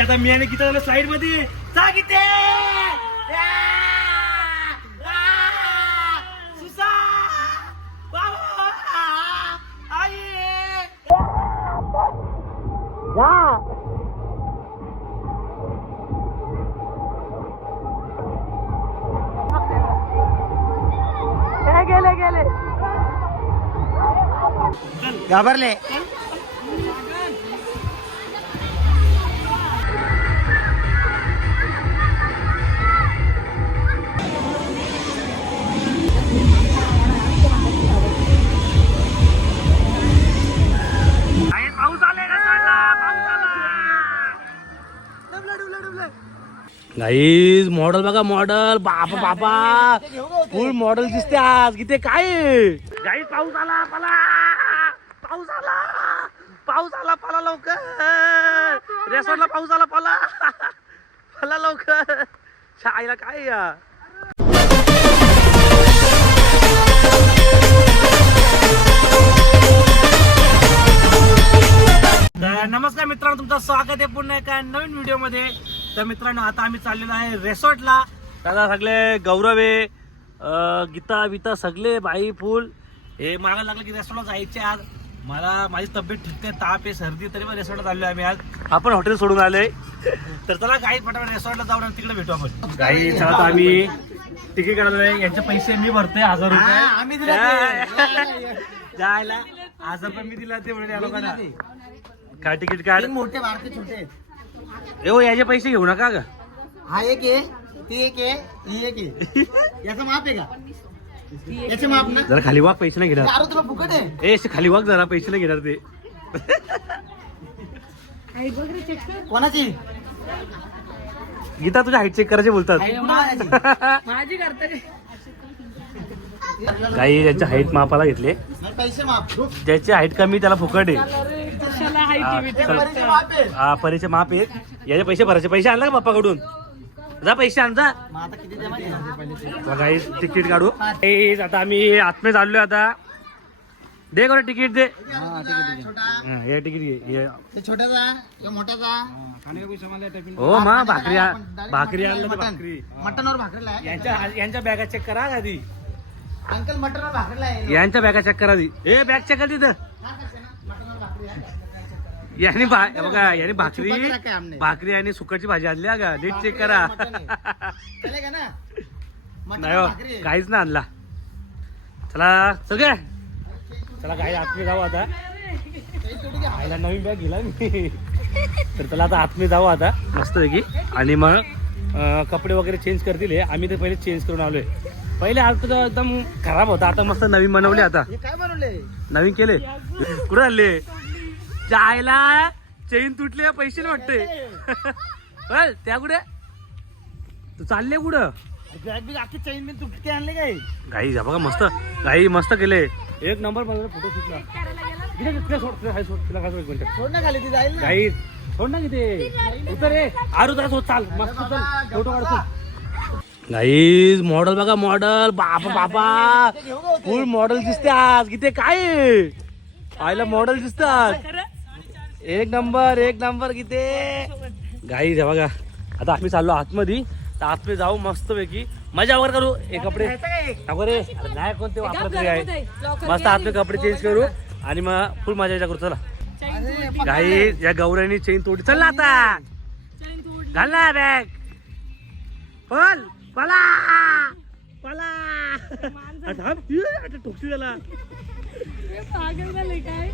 आता मी आणि गीता झालं साईडमध्ये. जा गीते! गेले आ! घाबरले. गाईज मॉडेल बघा मॉडेल बापा बापा. फुल मॉडेल दिसते आज. किती काय? गाईज पाऊस आला पला. पाऊस आला. पाऊस आला पला लवकर. रेसॉर्टला पाऊस आला पला. पला लवकर. शाळेला काय या? नमस्कार मित्रांनो तुमचं स्वागत आहे पुन्हा एका नवीन व्हिडिओमध्ये तर मित्रांनो आता आम्ही चाललेलो आहे रेसॉर्टला दादा सगळे गौरव गीता बिता सगळे बाई फुल. हे मागा लागलं की रेसॉर्टला जायचे आज. मला माझी तब्येत ठीक आहे ताप आहे सर्दी तरी पण रेसॉर्टला चाललोय आम्ही आज. आपण हॉटेल सोडून आलोय. तर चला काही फटाफट रेसॉर्टला जाऊन आणि तिकडे भेटू आपण. काही चला आता आम्ही तिकीट काढलोय यांचे पैसे मी भरतोय हजार रुपये. आम्ही दिले ते. जायला. हजार रुपये मी दिला ते म्हणजे काय तिकीट काढ. मोठे छोटे हो याचे पैसे घेऊ नका ग. हा एक आहे ती एक आहे ही एक आहे. याचं माप आहे का? याचे माप ना? जरा खाली वाग पैसे नाही घेणार. अरे तुला फुकट आहे. ए असे खाली वाग जरा पैसे नाही घेणार ते. कोणाची? गीता तुझ्या हाईट चेक करायचे बोलतात. माझी. करते काही ज्यांच्या हाईट मापाला घेतले पैसे माप. ज्याची हाईट कमी त्याला फुकट आहे. कशाला हा, टीव्ही चल. पैसे माप आहे. हा परीचे माप आहेत याचे पैसे भरायचे. पैसे आणला का बाप्पाकडून जा पैसे आण जा. तिकीट काढू. आता आम्ही आतमध्ये चाललोय आता. दे बरं तिकीट दे. हा, हा, हे तिकीट घे हे. ते छोट्याचा किंवा मोठ्याचा हो मा भाकरी भाकरी आणलं भाकरी. मटनवर भाकरीला यांच्या यांच्या बॅगा चेक करा आधी. अंकल मटनवर भाकरीला आहे यांच्या बॅगा चेक करा आधी. ए बॅग चेक कर तिथं. यांनी भा बघा यांनी भाकरी छुपा के रखा है हमने. भाकरी आणि सुकाची भाजी आणली का? नीट चेक करा. चलेगा ना? नाही हो आहे. काहीच ना आणला. चला सगळे? चला काही आतमध्ये जाऊ आता. काही थोडी घ्या. आईला नवीन बॅग घेला मी. तर चला आता आतमध्ये जाऊ आता. मस्त की? आणि मग अं, कपडे वगैरे चेंज करतील हे. आम्ही ते पहिले चेंज करून आलोय. पहिले आलतो तर एकदम खराब होता. आता मस्त नवीन बनवले आता. हे काय बनवले? नवीन केले. कुठे आले जायला चेन तुटले पैसे नाही वाटते. चल. त्या कुठे? तू चालले कुठं? बॅग बिग अख्खी चैन बिन तुटके आणले काय? गाई जा बघा मस्त. गाई मस्त केले. एक नंबर माझा फोटो शूटला तिला तिला सोड तिला हाय सोड. तिला काय सोड एक मिनिट. सोड ना खाली ती जाईल गाई सोड ना किती. उतर रे आरू जरा सोड चाल. मस्त चल. फोटो काढतो गाईज मॉडेल बघा मॉडेल बापा बापा. फुल मॉडेल दिसते आज. किती काय? पाहिलं मॉडेल दिसतात. एक नंबर एक नंबर किती गाईज हे बघा आता आम्ही चाललो आतमध्ये. तर आतमध्ये जाऊ मस्त पैकी मजा वगैरे करू. हे कपडे. नाही कोणते वापरत आहे. मस्त आतमध्ये कपडे चेंज करू. आणि मग फुल मजा करू. चला. गाई या गौऱ्यानी चेन तोडी चल ना आता. घाल ना बॅग पल पला पला ठोकशी झाले काय?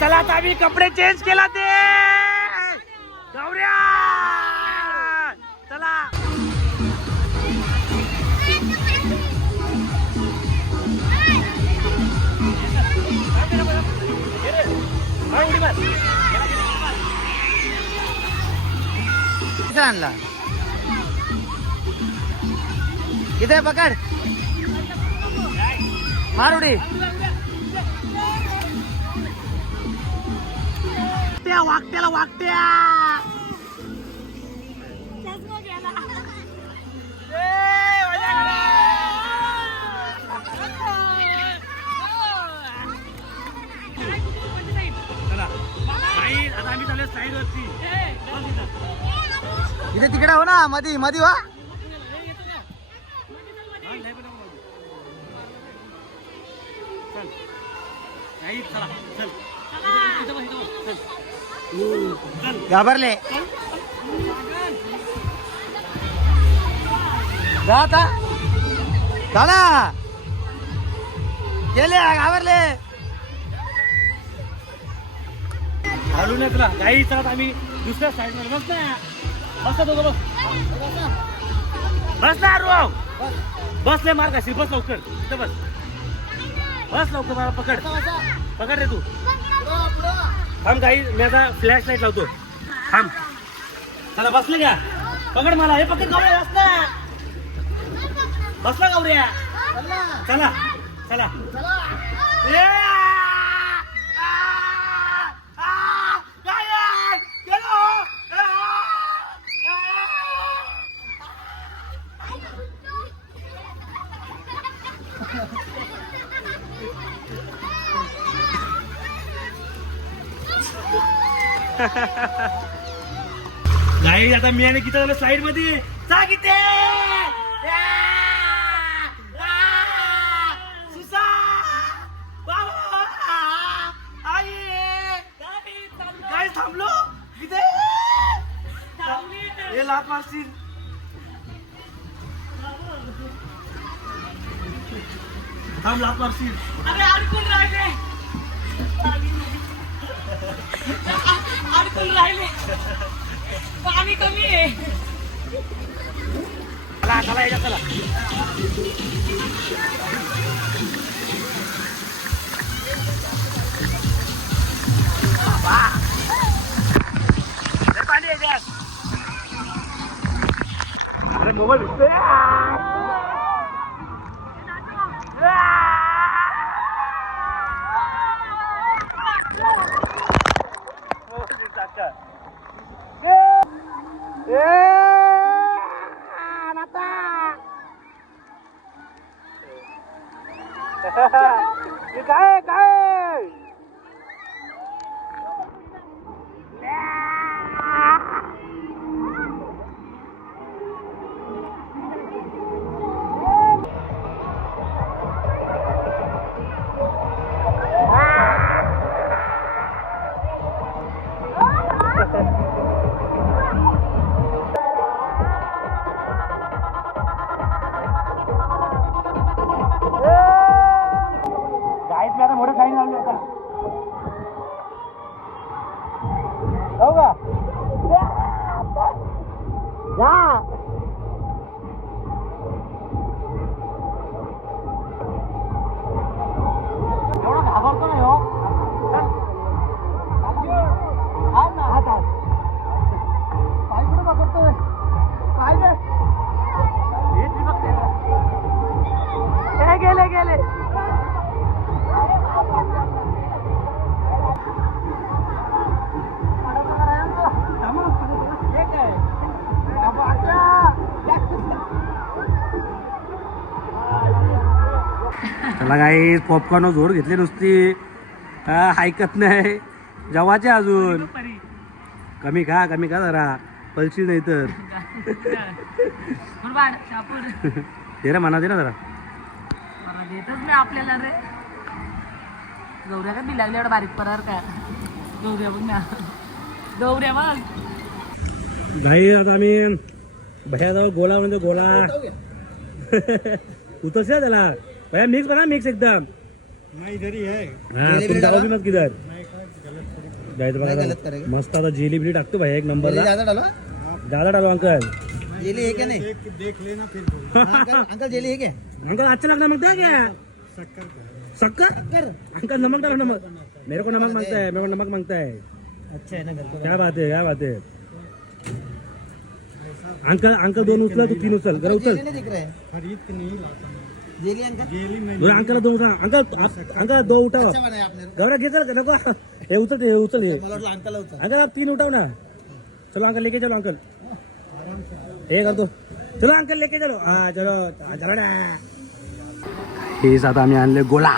चला आता आम्ही कपडे चेंज केला ते. आणला. इथे पकड. मारुडी. त्या वागत्याला वागत्या आता साईड वरती. इथे तिकडे हो ना मधी मधी वा चला घाबरले. जा झाला गेले घाबरले. घालून येत तुला गाई चालत आम्ही दुसऱ्या साईड वर बस ना बस ना दोघं बस. ना ले मार का बस लवकर. इथं बस. बस लवकर मला पकड. पकड रे तू. थांब काही मी आता फ्लॅश लाइट लावतो. थांब. चला बसले का? पकड मला. हे पकड गौऱ्या बस ना. बसला गौऱ्या. चला. चला. ए! नाही आता मी आणि गीता झालं साईडमध्ये. जा गीते! काय थांबलो. गीते! हे लात मारशील. थांब लात मारशील. अरे अडकून राहिले. अडकून राहिले. पाणी कमी आहे. चला चला याच्या चला. लय पाणी आहे त्यात. अरे मोबाईल दिसतोय. あまた。ええ、ええ。काही पॉपकॉर्न जोड घेतली नुसती. हा, ऐकत नाही. जेवाचे अजून. कमी खा कमी खा जरा. पलशी नाही तर. ते रे म्हणा दे ना जरा. देतच नाही आपल्याला रे. गौऱ्या का बी बारीक परार का गौऱ्या बघ ना. गौऱ्या बघ. भाई आता आम्ही भैया जाऊ गोला म्हणतो गोला. उतरस त्याला? भैया मिक्स बना मिक्स एकदम। हाँ, तुम जाओ भी मत किधर? जाए तो मैं बघा. गलत करेगा। मस्त आता जेली बिली टाकतो भाई एक नंबर ज़्यादा डालो। ज़्यादा डालो अंकल। जेली है क्या नहीं? देख लेना फिर अंकल अंकल जेली है क्या? अंकल अच्छा लगता माँगता है क्या? शक्कर। कर अंकल नमक डालो नमक। मेरे को नमक माँगता है मेरे को नमक माँगता है। अच्छा है ना घर क्या बात है क्या बात है। अंकल अंकल दोन उचला तू तीन उचल जरा उचल नहीं है जेली अंकल बरं दोन उचल अंकल आप- अंकल दो उठाव अच्छा बनाया आपने गौरव घे चल नको. हे उचल हे उचल हे. मला वाटलं अंकल होता अंकल आप तीन उठाव ना. चलो अंकल लेके चलो अंकल. हे करतो चलो अंकल लेके चलो. हा चलो. हा, चलो ना. हे आता आम्ही आणले गोला.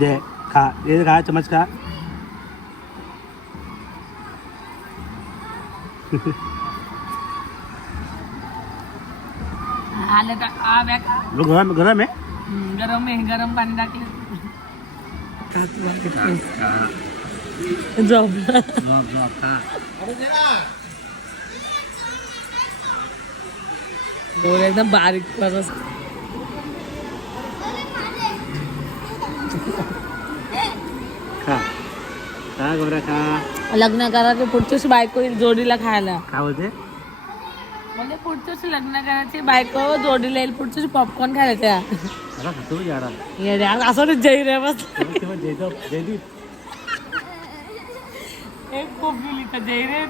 दे खा. हे खा चमच खा. आलं का आ बॅग गरम गरम आहे? गरम आहे गरम पाणी टाकलं. झोपला बोल एकदम बारीक खा. खा लग्न करायचे पुढच्याच बायको येईल जोडीला खायला. काय बोलते? म्हणजे पुढच्याच लग्न करायची बायको जोडीला येईल पुढच्याच पॉपकॉर्न खायला त्या असं जय रे बस. एक खूप गेली तर जय रे.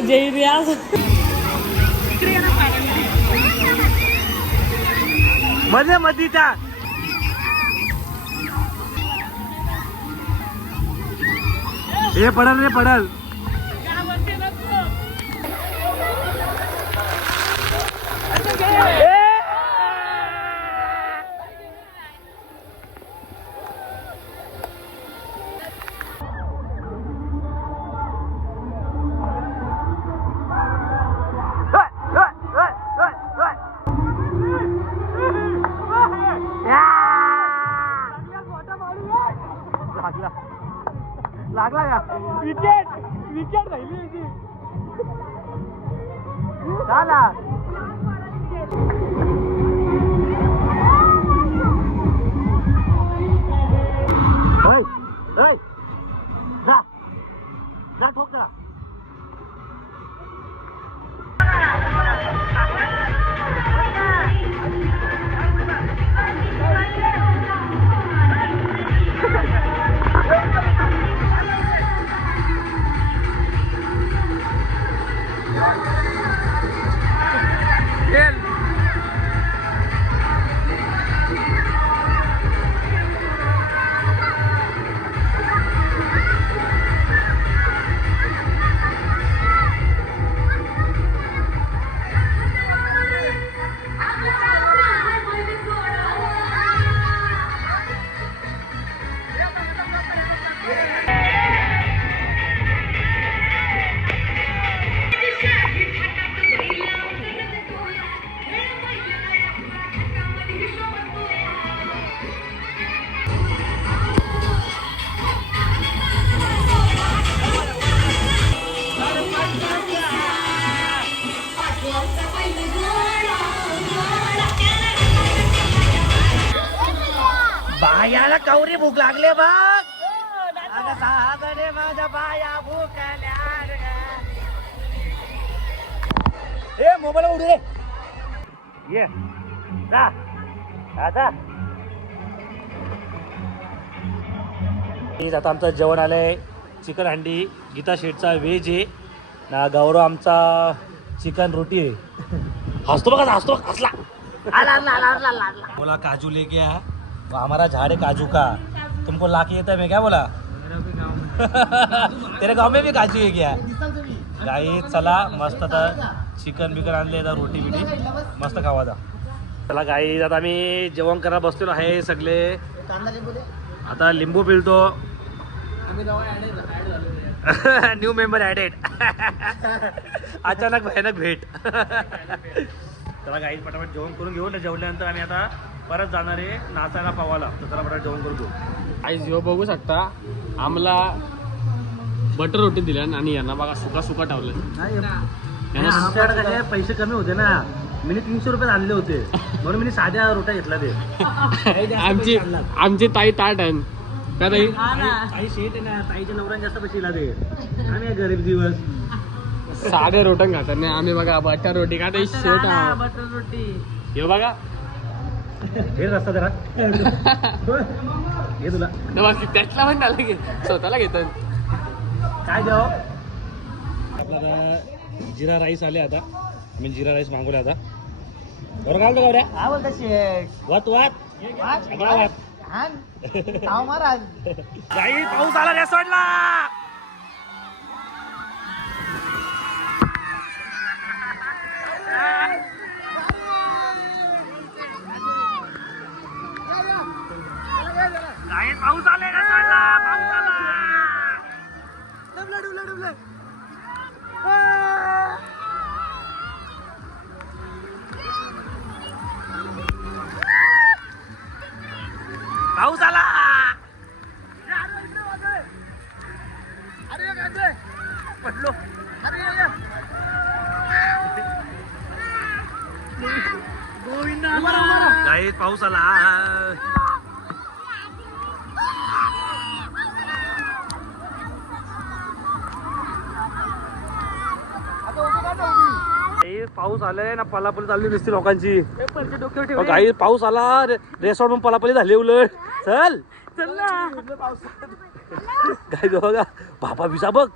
जय रे आज. मध्ये मधीचा हे पडल रे पडल. लागला बायाला कवरी भूक लागले बघ. अगं सागरे माझ्या बाया रे. ए मोबाईल उडू रे. ये जा. आता आता आमचं जेवण आलंय चिकन हंडी गीता शेठचा व्हेज आहे. ना गौरव आमचा चिकन रोटी आहे. हसतो बघा हसतो हसला. बोला काजू लेके आ वो हमारा झाड़ है काजू का? तुमको ला के देता मैं क्या बोला? तेरे गाव में भी काजू है क्या? गाई चला मस्त आता चिकन बिकन आणले तर रोटी बिटी. मस्त खावा आता. चला गाई आता आम्ही जेवण करायला बसलेलो आहे सगळे. आता लिंबू पिळतो. न्यू मेंबर ॲडेड अचानक भयानक भेट. चला गाई पटापट जेवण करून घेऊ. ना जेवल्यानंतर आम्ही आता परत जाणार आहे नाचायला पावाला. तर चला जेवण घेऊ. आईज ह्यो बघू शकता आम्हाला बटर रोटी दिल्या आणि यांना बघा सुका सुका ठेवलं यांना आमच्याकडे कसे पैसे कमी होते ना. मी तीनशे रुपये आणले होते. म्हणून मी साध्या रोट्या घेतला ते. आमची आमची ताई ताट आहे. का ताई? ताई शेट आहे ना. ताईच्या नवऱ्याने जास्त पैसे ते. आम्ही गरीब दिवस. साधे रोटन खातात नाही आम्ही बघा बटर रोटी का ताई शेट. बटर रोटी. ह्यो बघा. हे रस्ता जरा. हे तुला. त्यातला पण त्याला घे स्वतःला घेतात काय द्याव आपल्याला जिरा राईस आले आता. मी जिरा राईस मागवले आता. बरं काय गौऱ्या काय बोलता शेठ वात वात. वाच, काही पाऊस आले रेसॉर्टला पाऊस आला पाऊस आलाय ना पलापली चालली नुसती लोकांची. काही पाऊस आला रेसॉर्ट पण पलापली झाली उलट. चल. चल ना. गाई बघा बापा बिसा बघ.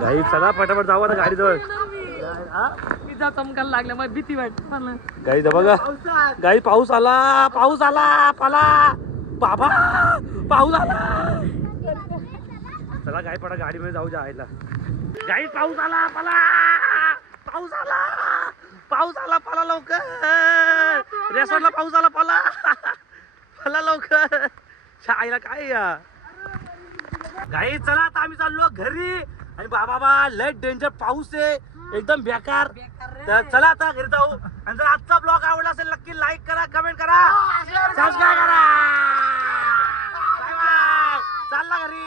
गाई चला फटाफट जाऊ आता विजा चमकायला लागल्या मग भीती वाटते. मला गाई बघा. गाई पाऊस आला पाऊस आला पाला. बाबा पाऊस आला. चला गाई पडा गाडीमध्ये जाऊ जायला गाई पाऊस आला पाला. पाऊस आला. पाऊस आला पाला लवकर. रेसॉर्टला पाऊस आला पाला. पाला लवकर. आईला काय या? गाई चला आता आम्ही चाललो घरी. आणि बाबा बा लय डेंजर पाऊस आहे. एकदम बेकार. तर चला आता घरी जाऊ. आणि जर आजचा ब्लॉग आवडला असेल नक्की लाईक करा कमेंट करा. सबस्क्राईब करा. चालला घरी.